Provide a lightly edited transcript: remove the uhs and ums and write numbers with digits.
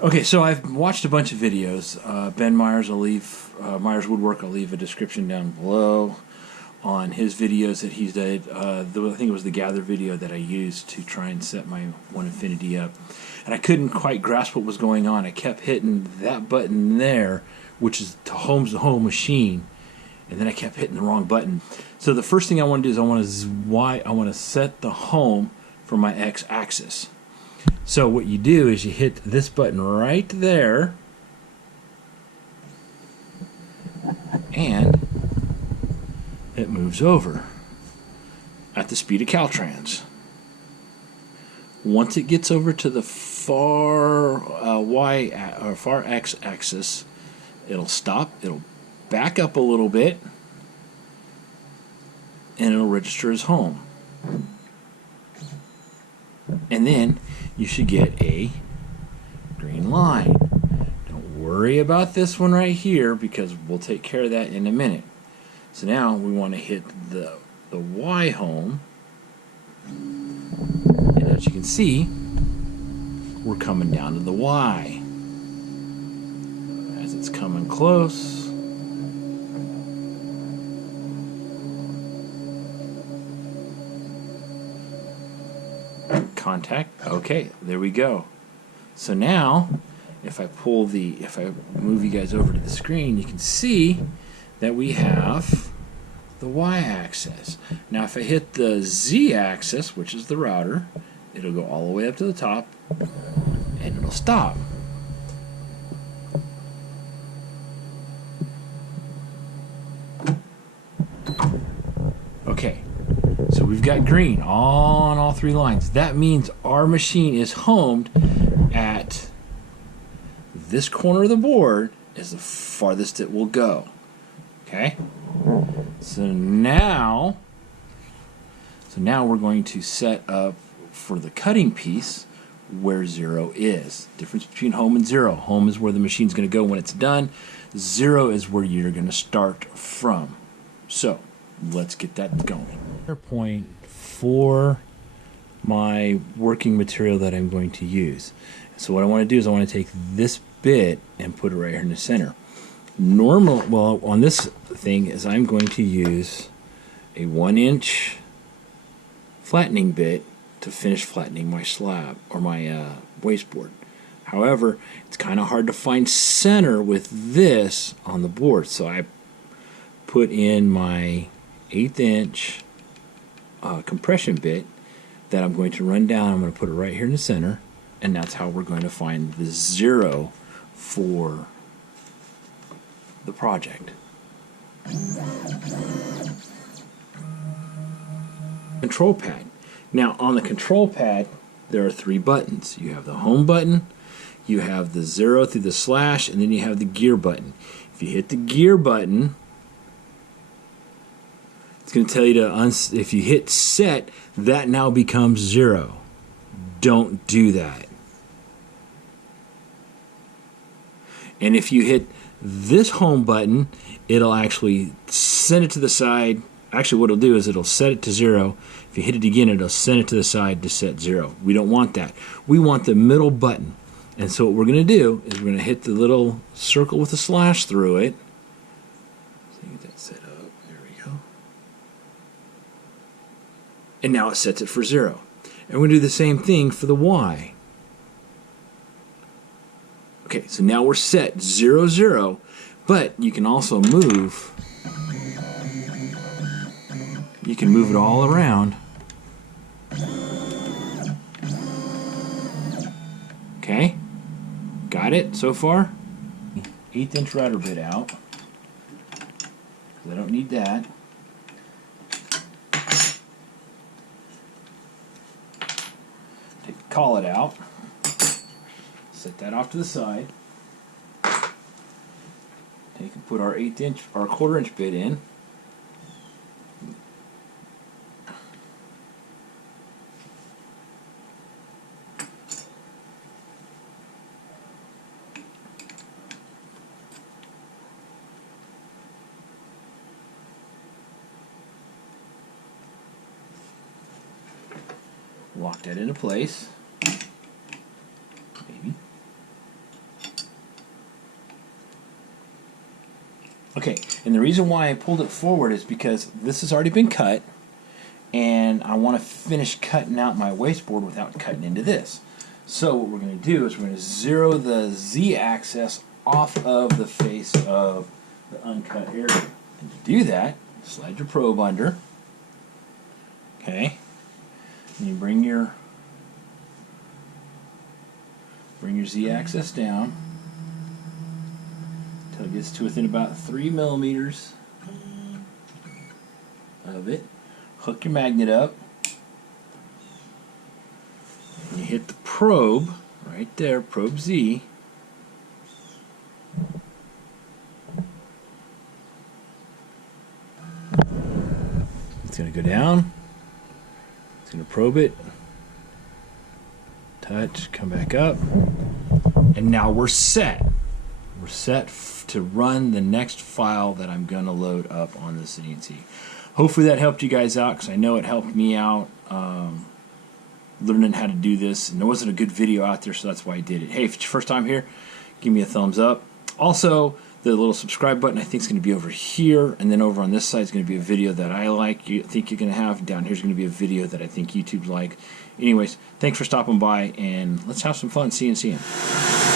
Okay, so I've watched a bunch of videos. Ben Myers, Myers Woodwork, I'll leave a description down below on his videos that he's did. I think it was the gather video that I used to try and set my OneFinity up. And I couldn't quite grasp what was going on. I kept hitting that button there, which is to home's the whole machine. And then I kept hitting the wrong button. So the first thing I want to do is I want to set the home for my x-axis. So what you do is you hit this button right there, and it moves over at the speed of Caltrans. Once it gets over to the far far x-axis, it'll stop. It'll back up a little bit, and it'll register as home. And then you should get a green line. Don't worry about this one right here because we'll take care of that in a minute. So now we want to hit the Y home. And as you can see, we're coming down to the Y. As it's coming close, contact. Okay, there we go. So now, if I move you guys over to the screen, you can see that we have the y-axis. Now, if I hit the z-axis, which is the router, it'll go all the way up to the top, and it'll stop. Okay. So we've got green on all three lines. That means our machine is homed at this corner of the board is the farthest it will go. Okay? So now we're going to set up for the cutting piece where 0 is. Difference between home and 0. Home is where the machine's going to go when it's done. 0 is where you're going to start from. So let's get that going. Point for my working material that I'm going to use. So what I want to do is I want to take this bit and put it right here in the center. Well, on this thing is I'm going to use a 1-inch flattening bit to finish flattening my slab or my wasteboard. However, it's kind of hard to find center with this on the board, so I put in my 1/8 inch compression bit that I'm going to run down. I'm going to put it right here in the center, and that's how we're going to find the 0 for the project. Control pad. Now on the control pad there are 3 buttons. You have the home button, you have the 0 through the slash, and then you have the gear button. If you hit the gear button, it's going to tell you to, if you hit set, that now becomes 0. Don't do that. And if you hit this home button, it'll actually send it to the side. Actually, what it'll do is it'll set it to 0. If you hit it again, it'll send it to the side to set 0. We don't want that. We want the middle button. And so what we're going to do is we're going to hit the little circle with a slash through it. So get that set up. And now it sets it for 0. And we're going to do the same thing for the Y. Okay, so now we're set 0, 0, but you can also move. You can move it all around. Okay, got it so far? 1/8 inch router bit out. I don't need that. Call it out. Set that off to the side. Take and put our 1/8 inch, our 1/4 inch bit in. Lock that into place. Maybe. And the reason why I pulled it forward is because this has already been cut, and I want to finish cutting out my wasteboard without cutting into this. So what we're going to do is we're going to zero the Z-axis off of the face of the uncut area. And to do that, slide your probe under. Okay. And you bring your Z-axis down until it gets to within about 3 millimeters of it. Hook your magnet up. And you hit the probe right there, probe Z. It's going to go down. It's going to probe it. Touch, come back up. And now we're set. We're set to run the next file that I'm going to load up on the CNC. Hopefully that helped you guys out, because I know it helped me out learning how to do this. And there wasn't a good video out there, so that's why I did it. Hey, if it's your first time here, give me a thumbs up. Also, the little subscribe button I think is going to be over here, and then over on this side is going to be a video that I think you're going to have. Down here is going to be a video that I think YouTube's like. Anyways, thanks for stopping by, and let's have some fun CNCing.